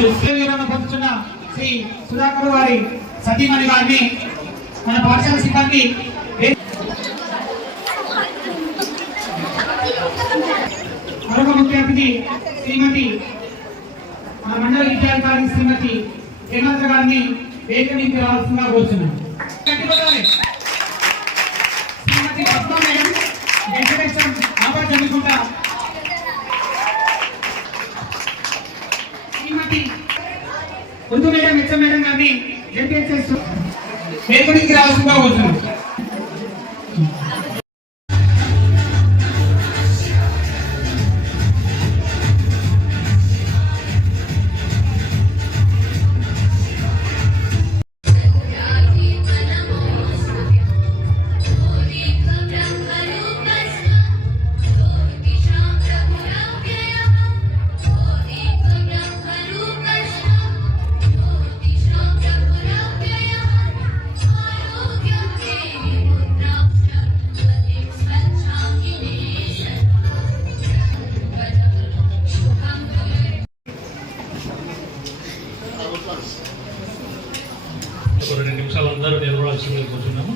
పొందుతున్న శ్రీ సుధాకర్ వారి సతీమణి గారిని మన పాఠశాల సిబ్బంది మరొక ముఖ్య అతిథి శ్రీమతి మన మండల విద్యాధికారి శ్రీమతి హేమంత్ గారిని వేదిక నుంచి రావాల్సిందిగా కోరుతున్నాను. శ్రీమతి పద్మ మేడం వెంకటేశ్వరం ఆపా చదువుకుంటా శ్రీమతి ఉర్దూ మేడం హెచ్ఎం మేడం గారిని జెపిహెచ్ఎస్ వేదిక నుంచి రావాల్సిందిగా కోరుతున్నాను. ఒక 2 నిమిషాలు అందరూ నిలబడాల్సిందిగా కూర్చున్నాము.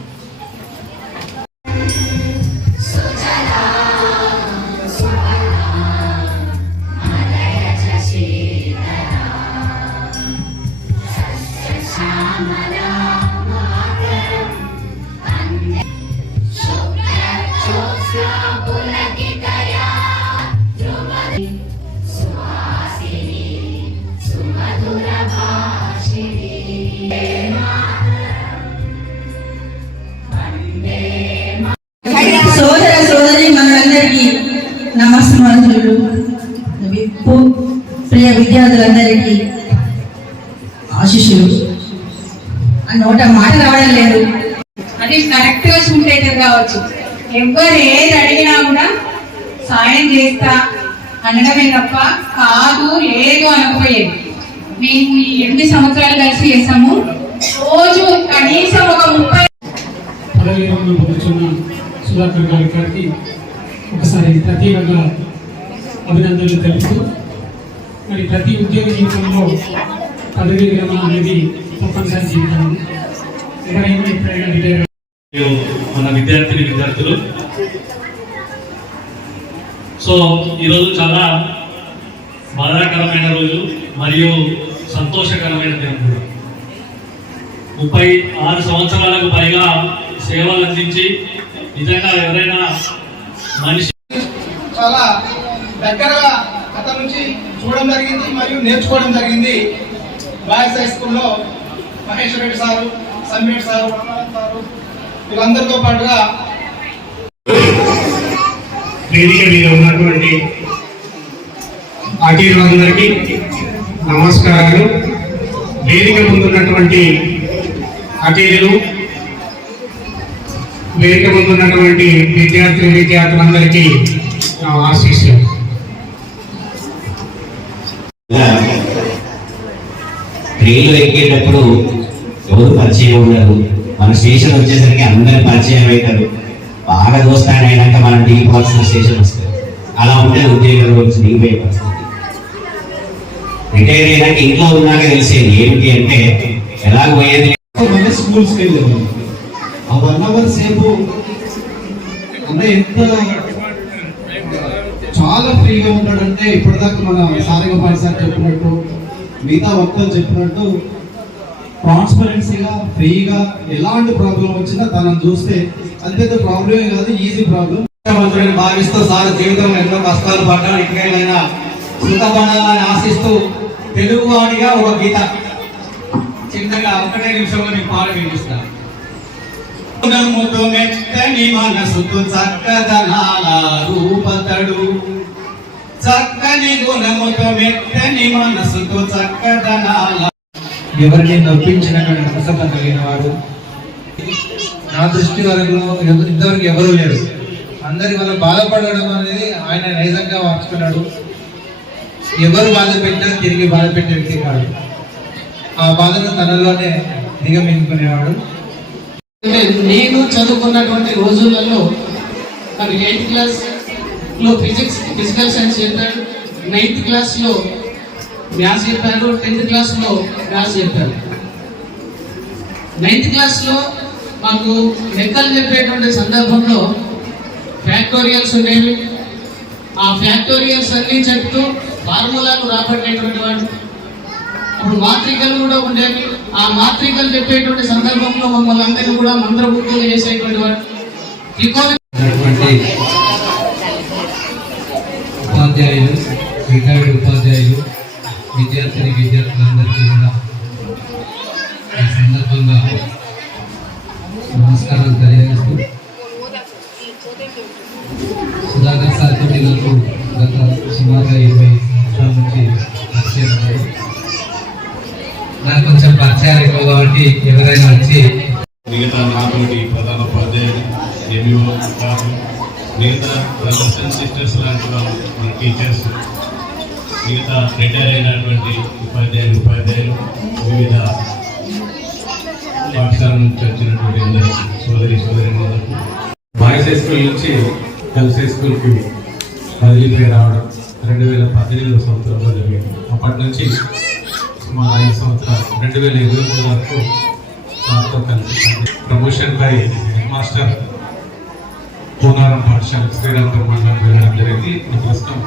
సోదర సోదరి మనందరికీ నమస్కారాలు. ప్రియ విద్యార్థులందరికీ ఆశీస్సులు. నోట మాట రావడం లేదు. అది కరెక్ట్ గా చూడలేదు కావచ్చు. ఎవరు ఏది అడిగినా కూడా సాయం చేస్తా అనడమే తప్ప కాదు లేదు అనకపోయేది. మేము ఈ 8 సంవత్సరాలు కలిసి చేస్తాము. రోజు కనీసం ఒక 30 సుధాకర్ గారికి ఒకసారి ప్రత్యేకంగా అభినందనలు తెలుపుతూ, మరి ప్రతి ఉద్యోగ జీవితంలో పదవీ విరమణ అనేది తప్పనిసరి జీవితం. ఎవరైనా ఎప్పుడైనా రిటైర్ మన విద్యార్థులు సో ఈరోజు చాలా బాధాకరమైన రోజు మరియు సంతోషకరమైన దినం కూడా. 36 సంవత్సరాలకు పైగా సేవలు అందించి నిజంగా ఎవరైనా మనిషి చాలా దగ్గరగా అతని నుంచి చూడడం జరిగింది మరియు నేర్చుకోవడం జరిగింది. బాయ్స్ హై స్కూల్లో మహేష్ రెడ్డి సారు, సమ్మేట్ సారు, వీళ్ళందరితో పాటుగా వేదిక మీద ఉన్నటువంటి అతిథులందరికీ నమస్కారాలు. వేదిక ముందున్నటువంటి అతిథులు, వేదిక ముందున్నటువంటి విద్యార్థులందరికీ నా ఆశీస్సులు. ట్రైన్లో ఎక్కేటప్పుడు ఎవరు పరిచయం ఉండరు. మన స్టేషన్ వచ్చేసరికి అందరు పరిచయం అవుతారు. బాగా దోస్తాను అయినాక మనం దిగిపోవాల్సిన స్టేషన్ వస్తుంది. అలా ఉంటే ఉద్యోగం రోజు దిగిపోయే పరిస్థితి. రిటైర్ అయినాక ఇంట్లో ఉన్నాక తెలిసేది ఏమిటి అంటే ఎలా పోయేది. స్కూల్స్కి వెళ్ళేది ఆ 1 అవర్ సేపు అంటే ఎంత చాలా ఫ్రీగా ఉంటాడంటే, ఇప్పటిదాకా మన సారంగపాటి సార్ చెప్పినట్టు, మిగతా వక్తలు చెప్పినట్టు ట్రాన్స్పరెన్సీగా ఫ్రీగా ఎలాంటి ప్రాబ్లం వచ్చినా తనను చూస్తే అది పెద్ద ప్రాబ్లమే కాదు, ఈజీ ప్రాబ్లం. భావిస్తూ సార్ జీవితంలో ఎన్నో కష్టాలు పడ్డాడు, ఇంకేమైనా సుఖపడాలని ఆశిస్తూ తెలుగువాడిగా ఒక గీత చిన్నగా 1 నిమిషంలో నేను పాట వినిపిస్తాను. మెత్తని మనసుకు చక్కదనాల రూపతడు, చక్కని గుణముతో మెత్తని మనసుతో చక్కదనాల. ఎవరిని నొప్పించినటువంటి మనసత్వం కలిగిన వాడు నా దృష్టి వరకు ఇంతవరకు ఎవరూ లేరు. అందరి వల్ల బాధపడడం అనేది ఆయన నైజంగా మార్చుకున్నాడు. ఎవరు బాధ పెట్టినా తిరిగి బాధ పెట్టే వ్యక్తి కాదు. ఆ బాధను తనలోనే దిగమింగుకునేవాడు. నేను చదువుకున్నటువంటి రోజులలో మరి 8th క్లాస్లో ఫిజికల్ సైన్స్ చెప్పాడు, 9th క్లాస్లో మ్యాథ్స్ చెప్పారు, 10th క్లాస్లో మ్యాథ్స్ చెప్పారు. 9th క్లాస్లో మాకు లెక్కలు చెప్పేటువంటి సందర్భంలో ఫ్యాక్టోరియల్స్ ఉండేవి. ఆ ఫ్యాక్టోరియల్స్ అన్నీ చెప్తూ ఫార్ములాలు రాబట్టేటువంటి వాడు. అప్పుడు మాత్రికలు కూడా ఉండేవి. ఆ మాత్రికలు చెప్పేటువంటి సందర్భంలో మమ్మల్ని అందరినీ కూడా మంత్రబుద్ధులు చేసేటువంటి వాడు. ఉపాధ్యాయులు, రిటైర్డ్ ఉపాధ్యాయులు, విద్యార్థులందరికీ కూడా ఈ సందర్భంగా నమస్కారాలు తెలియజేస్తూ, సుధాకర్ సార్ తోటి నాకు గత సుమారుగా 20 సంవత్సరాల నుంచి పరిచయం ఉన్నారు. నాకు కొంచెం పరిచయాలు ఎక్కువ కాబట్టి ఎవరైనా వచ్చి మిగతా నాతోటి ప్రధాన ఉపాధ్యాయులు, ఎంఈఓ కాదు, మిగతా బ్రదర్స్ అండ్ సిస్టర్స్ లాంటి వాళ్ళు, మన టీచర్స్, మిగతా రిటైర్ అయినటువంటి ఉపాధ్యాయులు, వివిధ పాఠశాల నుంచి వచ్చినటువంటి అందరూ సోదరిమణులకు, బాయ్స్ హై స్కూల్ నుంచి గర్ల్స్ హై స్కూల్కి బదిలీపై రావడం 2018 సంవత్సరంలో జరిగింది. అప్పటి నుంచి సుమారు 5 సంవత్సరాలు 2023 వరకు నాతో కలిసి ప్రమోషన్ పై హెడ్ మాస్టర్ పూనారం పాఠశాల శ్రీరాంపూర్ మండలం వెళ్ళడం జరిగింది. ప్రస్తుతం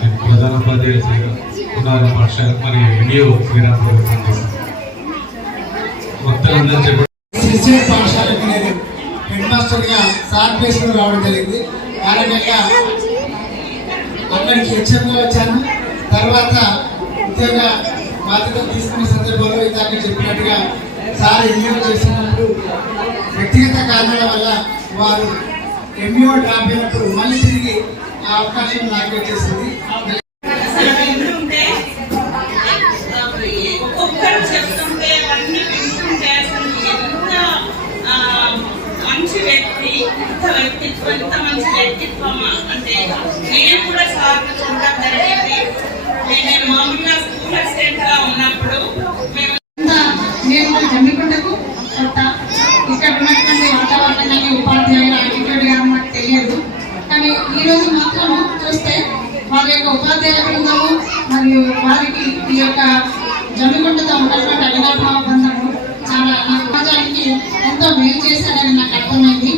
నేను ప్రధాన ఉపాధ్యాయులు పూనారం పాఠశాల మరియు ఎంఈఓ శ్రీరాంపూర్ పనిచేస్తాను. మొత్తం అందరూ చెప్పండి. పాఠశాలకు నేను హెడ్ మాస్టర్గా సార్ ప్లేస్లో రావడం జరిగింది. కారణంగా అక్కడికి హెచ్ఎంగా వచ్చాను. తర్వాత ఉద్యోగ బాధ్యత తీసుకునే సందర్భంలో ఇందాక చెప్పినట్టుగా సార్ ఎంఈఓ చేసినప్పుడు వ్యక్తిగత కారణాల వల్ల వారు ఎంఈఓ డ్రాప్ అయినప్పుడు మళ్ళీ తిరిగి ఆ అవకాశం నాకు వచ్చేసింది. ఒక్కొక్కరు చెప్తుంటే అవన్నీ వింటుంటే అసలు ఎంత మంచి వ్యక్తి, ఎంత మంచి వ్యక్తిత్వమా అంటే నేను కూడా సార్లు చూడడం జరిగింది. నేను మామూలుగా స్కూల్ అసిస్టెంట్ గా ఉన్నప్పుడు నేను జమ్మికుంటకు కొత్త. ఇక్కడ ఉన్నటువంటి వాతావరణం కానీ ఉపాధ్యాయులు యాటిట్యూడ్ కానీ మాకు తెలియదు. కానీ ఈ రోజు మాత్రం చూస్తే వారి యొక్క ఉపాధ్యాయుల బృందము మరియు వారికి ఈ యొక్క జమ్మికుంటతో ఉన్నటువంటి అవినాభావ బంధము చాలా నా సమాజానికి ఎంతో మేలు చేశారని నాకు అర్థమైంది.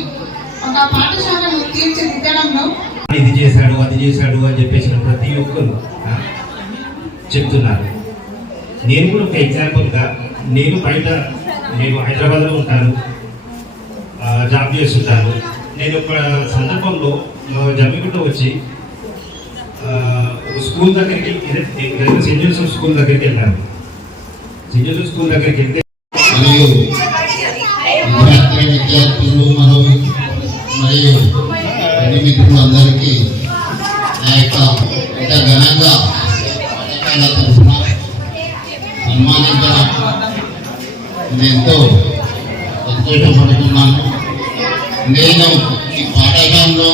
ఒక పాఠశాలను తీర్చిదిద్దడంలో ఇది చేశాడు అది చేశాడు అని చెప్పేసిన ప్రతి ఒక్కరు చెప్తున్నారు. నేను కూడా ఒక ఎగ్జాంపుల్గా నేను హైదరాబాద్లో ఉంటాను, జాబ్ చేస్తుంటాను. నేను ఒక సందర్భంలో జమ్మిగుంట వచ్చి స్కూల్ దగ్గరికి సెయింట్ జోసెఫ్ స్కూల్ దగ్గరికి వెళ్ళాను. సెయింట్ జోసెఫ్ స్కూల్ దగ్గరికి వెళ్తే విద్యార్థులు మరియు మిత్రులు అందరికీ నా యొక్క ఇంత ఘనంగా పాఠశాల తరఫున సన్మానించడం ఎంతో సంతోషపడుతున్నాను. నేను ఈ పాఠశాలలో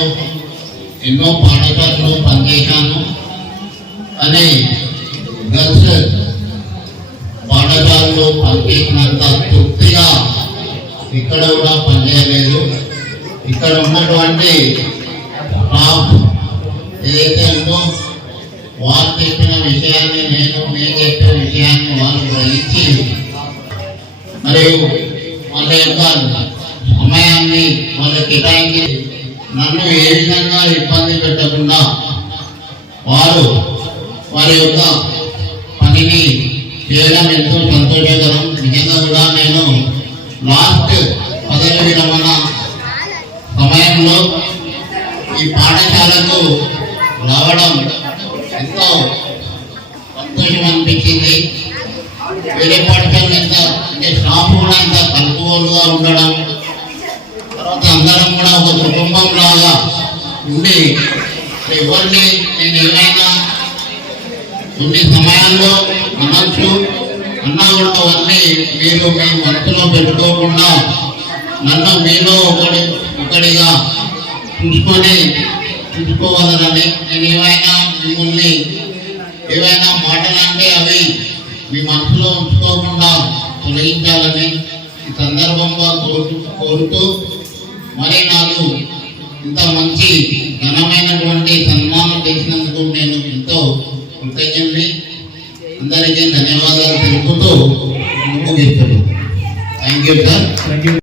ఎన్నో పాఠశాలలో పనిచేశాను. కానీ గర్ల్స్ పాఠశాలలో పనిచేసినంత తృప్తిగా ఇక్కడ కూడా పనిచేయలేదు. ఇక్కడ ఉన్నటువంటి స్టాఫ్ ఏదైతే ఉందో వాళ్ళు చెప్పిన విషయాన్ని నేను చెప్పిన విషయాన్ని వాళ్ళు గ్రహించి మరియు వాళ్ళ యొక్క సమయాన్ని వాళ్ళ కేటాయించి నన్ను ఏ విధంగా ఇబ్బంది పెట్టకుండా వారి యొక్క పనిని చేయడం ఎంతో సంతోషకరం. నిజంగా కూడా నేను లాస్ట్ పదవి విరమణ సమయంలో ఈ పాఠశాలకు రావడం ఎంతో సంతోషం అనిపించింది. వేరే పాఠశాలలో ఎంత అంటే స్టాఫ్ కూడా ఎంత కలుపుకోలుగా ఉండడం, తర్వాత అందరం కూడా ఒక కుటుంబం లాగా ఉండి ఎవరిని నేను ఏమైనా కొన్ని సమయాల్లో అనొచ్చు అన్నా కూడా అవన్నీ మీరు మీ మనసులో పెట్టుకోకుండా నన్ను మీలో ఒకటిగా చూసుకోవాలని నేను మిమ్మల్ని ఏవైనా మాటలంటే అవి మీ మనసులో ఉంచుకోకుండా తొలగించాలని ఈ సందర్భంగా కోరుతూ మరి నాకు ఇంత మంచి ఘనమైనటువంటి సన్మానం చేసినందుకు నేను ఎంతో కృతజ్ఞుడిని. అందరికీ ధన్యవాదాలు తెలుపుతూ ముగిస్తున్నాను. Thank you sir.